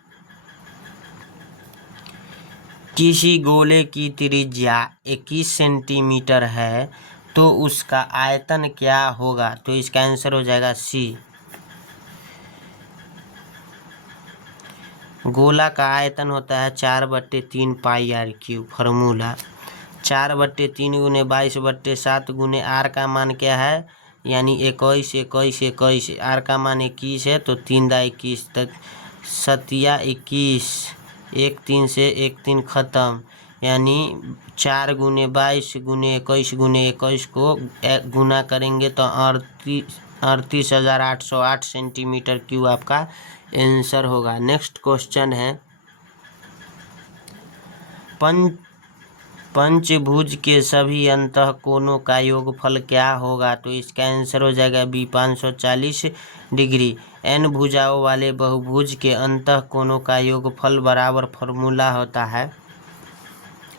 किसी गोले की त्रिज्या 21 सेंटीमीटर है तो उसका आयतन क्या होगा? तो इसका आंसर हो जाएगा सी। गोला का आयतन होता है 4/3 पाई आर क्यूब। फार्मूला 4/3 गुने 22/7 गुने आर का मान क्या है? यानी 21 21 21, आर का मान 21 है तो 3 × 21 तक 7 21, 1 3 से 1 3 ख़त्म, यानी 4 गुने 22 गुने 21 गुने 21 को गुना करेंगे तो 38,808 सेंटीमीटर क्यूब आपका आंसर होगा। नेक्स्ट क्वेश्चन है पंचभुज के सभी अंतःकोणों का योगफल क्या होगा? तो इसका आंसर हो जाएगा बी 540 डिग्री। n भुजाओं वाले बहुभुज के अंतःकोणों का योगफल बराबर फॉर्मूला होता है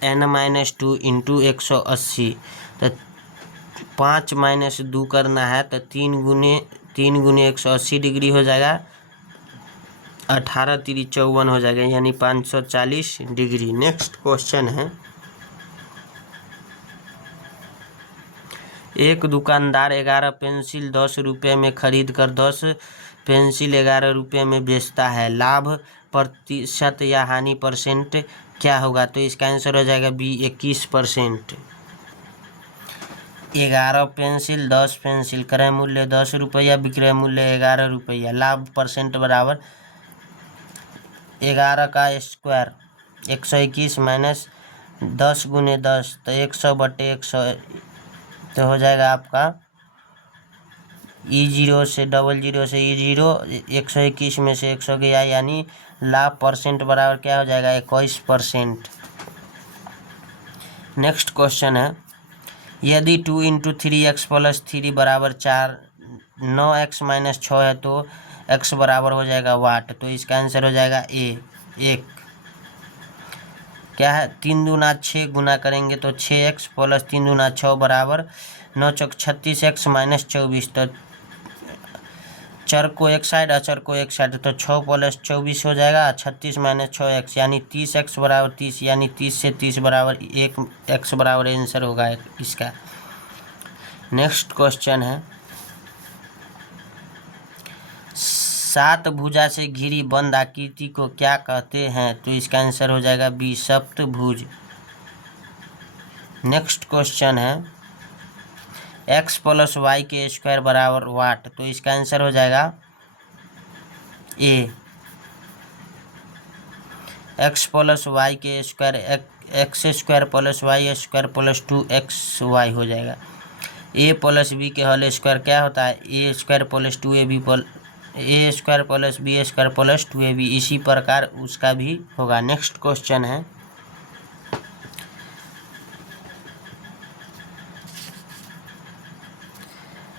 n-2 × 180। तो 5 - 2 करना है तो 3 गुने 180 डिग्री हो जाएगा, 18 × 3 = 54 हो जाएगा, यानी 540 डिग्री। नेक्स्ट क्वेश्चन है एक दुकानदार 11 पेंसिल 10 रुपये में खरीद कर 10 पेंसिल 11 रुपये में बेचता है। लाभ प्रतिशत या हानि परसेंट क्या होगा? तो इसका आंसर हो जाएगा बी 21%। 11 पेंसिल 10 पेंसिल, क्रय मूल्य 10 रुपया, विक्रय मूल्य 11 रुपया, लाभ परसेंट बराबर 11 का स्क्वायर 121 माइनस 10 गुने 10 तो 100/100 तो हो जाएगा आपका E0 से 00 से E0, 121 में से 100 गया, यानी लाभ परसेंट बराबर क्या हो जाएगा 21%। नेक्स्ट क्वेश्चन है यदि 2 × 3x + 3 = 4, 9x - 6 है तो x बराबर हो जाएगा वाट। तो इसका आंसर हो जाएगा ए 1। क्या है 3 दूना 6 गुना करेंगे तो 6x + 3 दूना 6 बराबर 9 चौक 36x - 24, तो चर को एक साइड अचर को एक साइड, तो 6 + 24 हो जाएगा, 36 - 6x यानी 30x बराबर 30, यानी 30 से 30 बराबर 1, x बराबर आंसर होगा इसका। नेक्स्ट क्वेश्चन है 7 भुजा से घिरी बंद आकृति को क्या कहते हैं? तो इसका आंसर हो जाएगा बी सप्तभुज। नेक्स्ट क्वेश्चन है x + y के स्क्वायर बराबर वाट। तो इसका आंसर हो जाएगा ए। x + y के स्क्वायर x² + y² + 2xy हो जाएगा। a + b के होल स्क्वायर क्या होता है? a² + 2ab A square plus B square plus 2ab, इसी प्रकार उसका भी होगा। नेक्स्ट क्वेश्चन है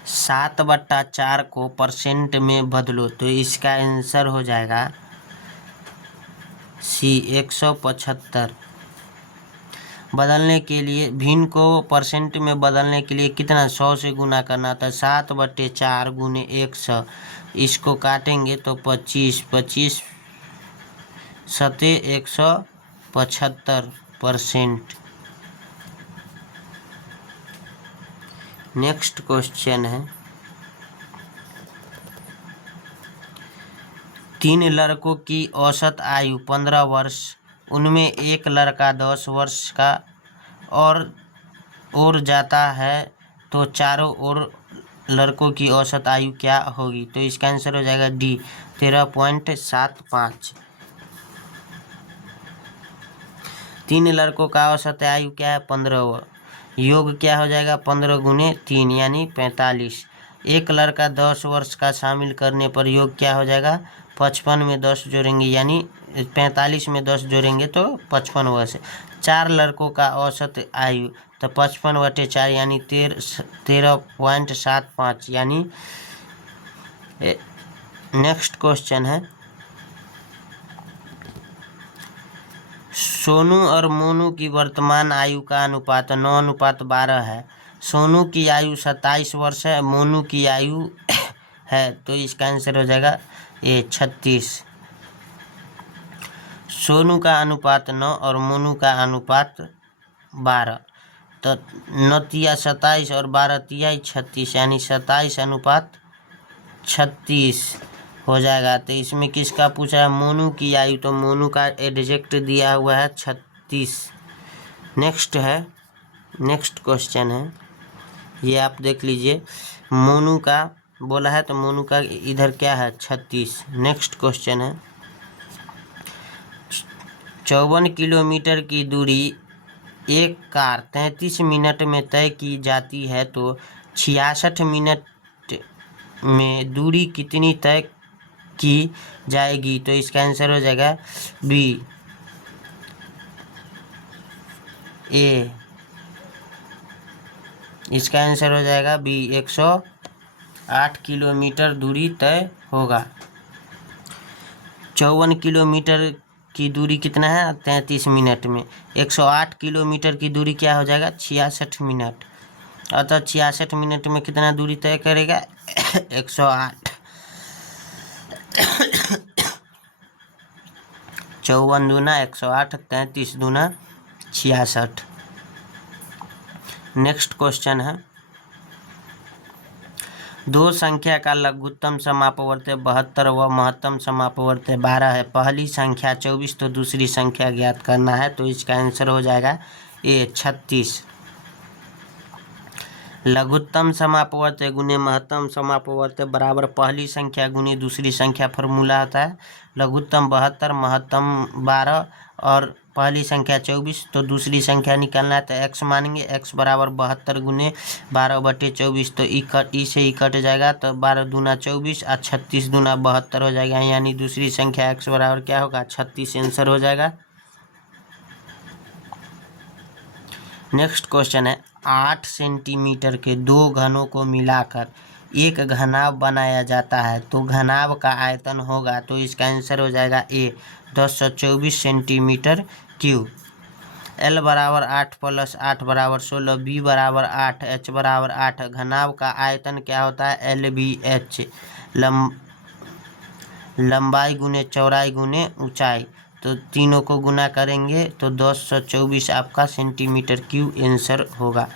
7/4 को परसेंट में बदलो, तो इसका आंसर हो जाएगा सी 175। बदलने के लिए भिन्न को परसेंट में बदलने के लिए कितना 100 से गुना करना था। 7/4 गुने 100, इसको काटेंगे तो 25, 25 सते 175%। नेक्स्ट क्वेश्चन है 3 लड़कों की औसत आयु 15 वर्ष, उनमें एक लड़का 10 वर्ष का और जाता है, तो चारों ओर लड़कों की औसत आयु क्या होगी। तो इसका आंसर हो जाएगा डी 13.75। 3 लड़कों का औसत आयु क्या है 15, योग क्या हो जाएगा 15 गुने 3 यानी 45। एक लड़का 10 वर्ष का शामिल करने पर योग क्या हो जाएगा 55 में 10 जोड़ेंगे यानी 45 में 10 जोड़ेंगे तो 55 वर्ष। 4 लड़कों का औसत आयु तो 55/4 यानी 13.75 यानी। नेक्स्ट क्वेश्चन है सोनू और मोनू की वर्तमान आयु का अनुपात 9:12 है। सोनू की आयु 27 वर्ष है, मोनू की आयु है, तो इसका आंसर हो जाएगा ए 36। सोनू का अनुपात 9 और मोनू का अनुपात 12, तो 9 × 27 और 12 × 36 यानी 27:36 हो जाएगा। तो इसमें किसका पूछा है मोनू की आयु, तो मोनू का एग्जैक्ट दिया हुआ है 36। नेक्स्ट क्वेश्चन है, ये आप देख लीजिए मोनू का बोला है तो मोनू का इधर क्या है 36। नेक्स्ट क्वेश्चन है 54 किलोमीटर की दूरी एक कार 33 मिनट में तय की जाती है, तो 66 मिनट में दूरी कितनी तय की जाएगी। तो इसका आंसर हो जाएगा बी ए, इसका आंसर हो जाएगा बी 108 किलोमीटर दूरी तय होगा। 54 किलोमीटर की दूरी कितना है 33 मिनट में, 108 किलोमीटर की दूरी क्या हो जाएगा 66 मिनट, अतः 66 मिनट में कितना दूरी तय करेगा 108। 54 दूना 108, 33 दूना 66। नेक्स्ट क्वेश्चन है दो संख्या का लघुत्तम समापवर्त 72 व महत्तम समापवर्त 12 है। पहली संख्या 24 तो दूसरी संख्या ज्ञात करना है, तो इसका आंसर हो जाएगा ए 36। लघुत्तम समापवर्त गुने महत्तम समापवर्त बराबर पहली संख्या गुने दूसरी संख्या फार्मूला होता है। लघुत्तम 72, महत्तम 12 और पहली संख्या 24, तो दूसरी संख्या निकालना है तो x मानेंगे। x बराबर 72 गुने 12/24, तो ई से ही कट जाएगा, तो 12 दूना 24 और 36 दूना 72 हो जाएगा, यानी दूसरी संख्या x बराबर क्या होगा 36 आंसर हो जाएगा। नेक्स्ट क्वेश्चन है 8 सेंटीमीटर के दो घनों को मिलाकर एक घनाभ बनाया जाता है, तो घनाभ का आयतन होगा, तो इसका आंसर हो जाएगा ए 1024 सेंटीमीटर क्यूब। L बराबर 8 + 8 बराबर 16, B बराबर 8, H बराबर 8। घनाभ का आयतन क्या होता है LBH, लंबाई गुने चौड़ाई गुने ऊंचाई, तो तीनों को गुना करेंगे तो 1024 आपका सेंटीमीटर क्यूब आंसर होगा।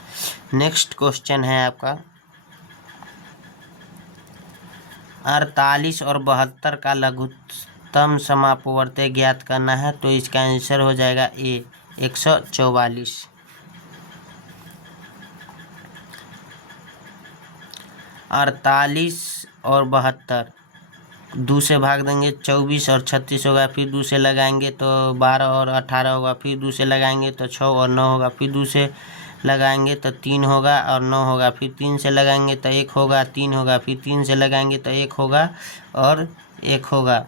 नेक्स्ट क्वेश्चन है आपका 48 और 72 का लघुत्तम समापवर्त ज्ञात करना है, तो इसका आंसर हो जाएगा ए 144। 48 और 72 2 से भाग देंगे 24 और 36 होगा, फिर 2 से लगाएंगे तो 12 और 18 होगा, फिर 2 से लगाएंगे तो 6 और 9 होगा, फिर 2 से लगाएंगे तो 3 होगा और 9 होगा, फिर 3 से लगाएंगे तो 1 होगा, 3 होगा, फिर 3 से लगाएंगे तो 1 होगा और 1 होगा।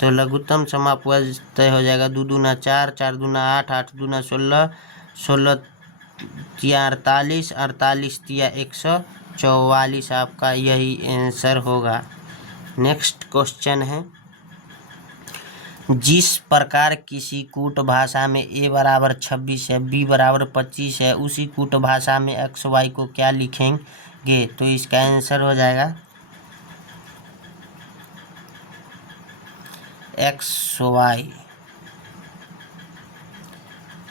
तो लघुत्तम समापवर्ग तय हो जाएगा। 2 दूना 4, 4 दूना 8, 8 दूना 16, 16 तिया 48, 48 तिया 144 आपका यही आंसर होगा। नेक्स्ट क्वेश्चन है, जिस प्रकार किसी कूट भाषा में a बराबर 26 है, b बराबर 25 है, उसी कूट भाषा में x y को क्या लिखेंगे? तो इसका आंसर हो जाएगा x y।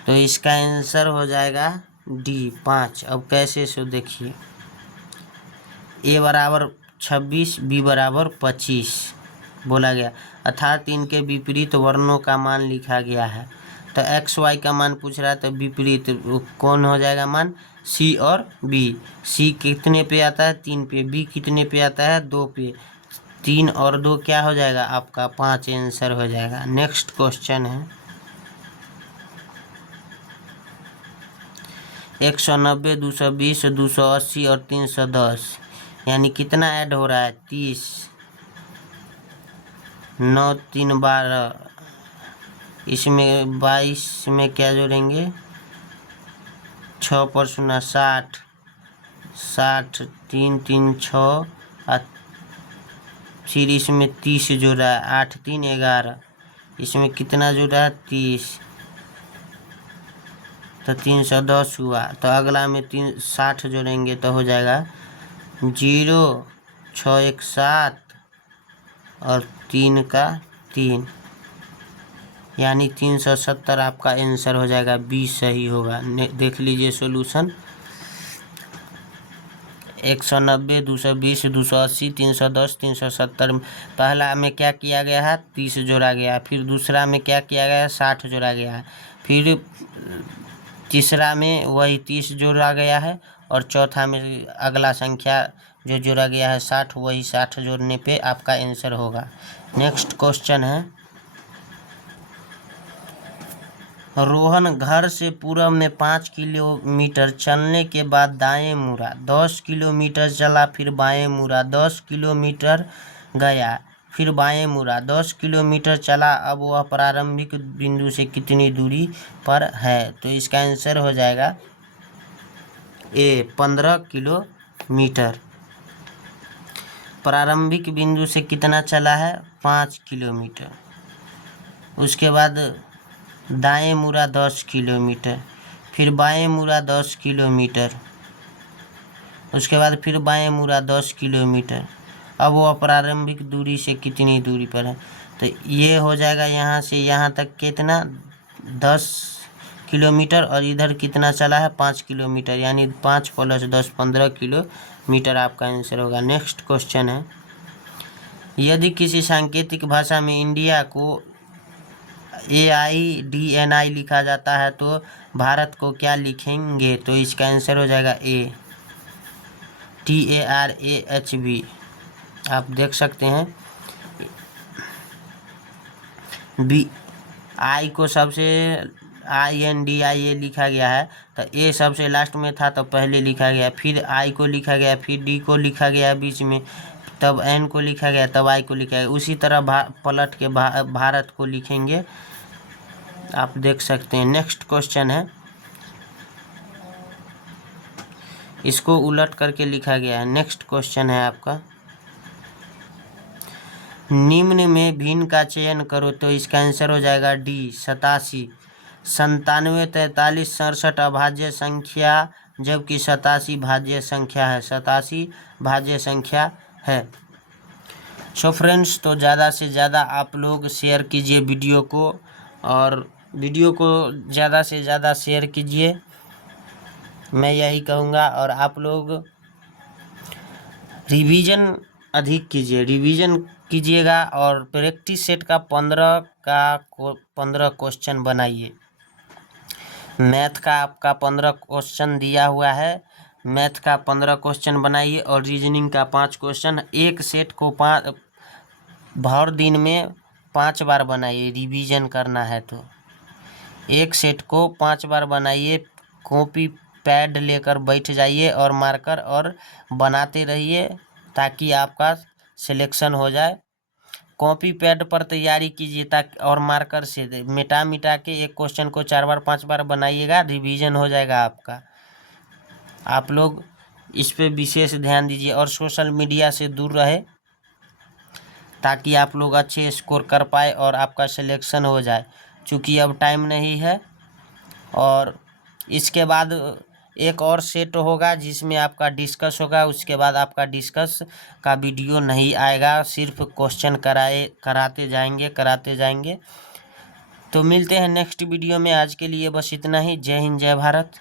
तो इसका आंसर हो जाएगा D 5। अब कैसे सो देखिए, a बराबर 26, b बराबर 25 बोला गया, अर्थात इनके विपरीत वर्णों का मान लिखा गया है। तो एक्स वाई का मान पूछ रहा है, तो विपरीत कौन हो जाएगा मान? सी और बी। सी कितने पे आता है? 3 पे। बी कितने पे आता है? 2 पे। 3 और 2 क्या हो जाएगा आपका? 5 आंसर हो जाएगा। नेक्स्ट क्वेश्चन है, 190, 220, 280 और 310 यानी कितना ऐड हो रहा है? 30, 9 3 12, इसमें 22 में क्या जोड़ेंगे? 6 पर 0 60, 60 3 3 6 और फिर इसमें 30 जोड़ा है, 8 3 11, इसमें कितना जोड़ा है? 30, तो 310 हुआ। तो अगला में 60 जोड़ेंगे तो हो जाएगा 0 6 1 7 और 3 का 3 यानी 370 आपका आंसर हो जाएगा। बी सही होगा। देख लीजिए सॉल्यूशन, 190, 220, 280, 310, 370। पहला में क्या किया गया है? 30 जोड़ा गया। फिर दूसरा में क्या किया गया है? 60 जोड़ा गया है। फिर तीसरा में वही 30 जोड़ा गया है और चौथा में अगला संख्या जो जोड़ा गया है 60, वही 60 जोड़ने पे आपका आंसर होगा। नेक्स्ट क्वेश्चन है, रोहन घर से पूर्व में 5 किलोमीटर चलने के बाद दाएं मुड़ा, 10 किलोमीटर चला, फिर बाएं मुड़ा, 10 किलोमीटर गया, फिर बाएं मुड़ा, 10 किलोमीटर चला। अब वह प्रारंभिक बिंदु से कितनी दूरी पर है? तो इसका आंसर हो जाएगा ए 15 किलोमीटर। प्रारंभिक बिंदु से कितना चला है? 5 किलोमीटर। उसके बाद दाएं मुड़ा 10 किलोमीटर, फिर बाएं मुड़ा 10 किलोमीटर, उसके बाद फिर बाएं मुड़ा 10 किलोमीटर। अब वो प्रारंभिक दूरी से कितनी दूरी पर है? तो ये हो जाएगा यहाँ से यहाँ तक कितना? 10 किलोमीटर और इधर कितना चला है? 5 किलोमीटर, यानी 5 + 10 15 किलोमीटर आपका आंसर होगा। नेक्स्ट क्वेश्चन है, यदि किसी सांकेतिक भाषा में इंडिया को AIDNI लिखा जाता है तो भारत को क्या लिखेंगे? तो इसका आंसर हो जाएगा ए TARAHB। आप देख सकते हैं, बी आई को सबसे INDIA लिखा गया है, तो ए सबसे लास्ट में था तो पहले लिखा गया, फिर आई को लिखा गया, फिर डी को लिखा गया बीच में, तब एन को लिखा गया, तब आई को लिखा गया। उसी तरह पलट के भारत को लिखेंगे, आप देख सकते हैं। नेक्स्ट क्वेश्चन है, इसको उलट करके लिखा गया है। नेक्स्ट क्वेश्चन है आपका, निम्न में भिन्न का चयन करो। तो इसका आंसर हो जाएगा डी 87। 97, 43, 67 अभाज्य संख्या, जबकि 87 भाज्य संख्या है। 87 भाज्य संख्या है। सो फ्रेंड्स, तो ज़्यादा से ज़्यादा आप लोग शेयर कीजिए वीडियो को, और वीडियो को ज़्यादा से ज़्यादा शेयर कीजिए, मैं यही कहूँगा। और आप लोग रिवीजन अधिक कीजिए, रिवीजन कीजिएगा और प्रैक्टिस सेट का 15 क्वेश्चन बनाइए। मैथ का आपका 15 क्वेश्चन दिया हुआ है, मैथ का 15 क्वेश्चन बनाइए और रीजनिंग का 5 क्वेश्चन। एक सेट को भर दिन में 5 बार बनाइए, रिवीजन करना है तो एक सेट को 5 बार बनाइए। कॉपी पैड लेकर बैठ जाइए और मार्कर और बनाते रहिए ताकि आपका सिलेक्शन हो जाए। कॉपी पैड पर तैयारी कीजिए ताकि और मार्कर से मिटा के एक क्वेश्चन को 4 बार 5 बार बनाइएगा, रिवीजन हो जाएगा आपका। आप लोग इस पे विशेष ध्यान दीजिए और सोशल मीडिया से दूर रहे ताकि आप लोग अच्छे स्कोर कर पाए और आपका सिलेक्शन हो जाए। चूँकि अब टाइम नहीं है और इसके बाद एक और सेट होगा जिसमें आपका डिस्कस होगा, उसके बाद आपका डिस्कस का वीडियो नहीं आएगा, सिर्फ क्वेश्चन कराते जाएंगे। तो मिलते हैं नेक्स्ट वीडियो में। आज के लिए बस इतना ही। जय हिंद, जय भारत।